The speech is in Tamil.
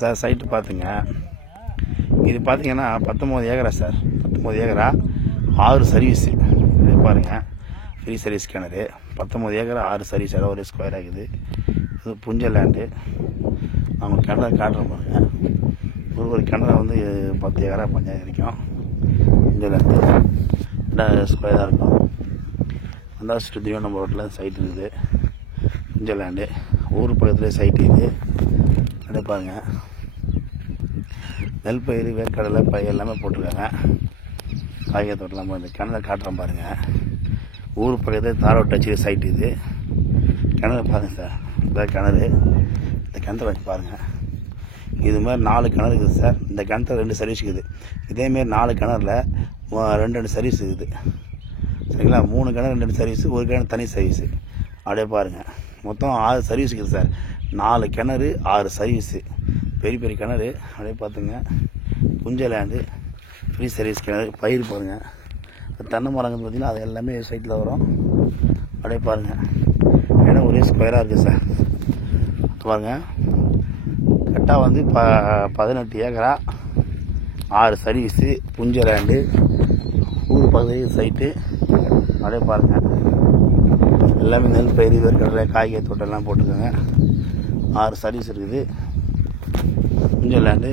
சார் சைட்டு பார்த்துங்க. இது பார்த்தீங்கன்னா 19 ஏக்கரா சார். 19 ஏக்கரா 6 சர்வீஸு பாருங்கள். ஃப்ரீ சர்வீஸ் கிணறு 19 ஏக்கரா 6 சர்வீஸ் இடம் ஒரு ஸ்கொயர் ஆகுது. இது புஞ்ச லேண்டு. அவங்க கிணறு காட்டுற பாருங்கள். ஒரு கிணறு வந்து 10 ஏக்கரா 15 வரைக்கும் புஞ்ச லேண்டு 2 ஸ்கொயராக இருக்கும். 2 ஸ்ட்ரீட்லையும் நம்ம ரோட்டில் சைட் இருக்குது. புஞ்ச லேண்டு ஊர் பக்கத்துலேயே சைட்டு இது. அப்படியே பாருங்கள். நெல் பயிர், வேர்க்கடலை பயிர் எல்லாமே போட்டிருக்காங்க. காய்கறி தோட்டம்லாம் இந்த கிணறு காட்டுறோம் பாருங்கள். ஊர் பக்கத்தில் தாரோட்டு வச்சு சைட்டு இது. கிணறு பாருங்கள் சார். இதான் கிணறு. இந்த கிணத்துல வச்சு பாருங்கள். இது மாதிரி 4 கிணறு இருக்குது சார். இந்த கிணத்துல 2 சர்வீஸ் இருக்குது. இதேமாரி 4 கிணறுல 2 சர்வீஸ் இருக்குது. சரிங்களா? 3 கிணறு 2 சர்வீஸு, ஒரு கிணறு தனி சர்வீஸு. அப்படியே பாருங்கள். மொத்தம் 6 சர்வீஸ் இருக்குது சார். 4 கிணறு 6 சர்வீஸு. பெரிய பெரிய கிணறு. அப்படியே பார்த்துங்க. புஞ்ச லேண்டு ஃப்ரீ சர்வீஸ் கிணறு. பயிர் பாருங்கள். தென்னை மரங்கள் பார்த்திங்கன்னா அது எல்லாமே சைட்டில் வரும். அப்படியே பாருங்கள். இடம் ஒரே ஸ்கொயராக இருக்குது சார். பாருங்கள். கரெக்டாக வந்து 18 ஏக்கரா 6 சர்வீஸு. புஞ்ச லேண்டு ஊர் பகுதியில் சைட்டு. அப்படியே பாருங்கள். எல்லாமே நெல் பயிர், வேர்க்கடலை, காய்கறி தோட்டம் எல்லாம் போட்டுருக்காங்க. 6 சர்வீஸ் இருக்குது. புஞ்ச லேண்டு.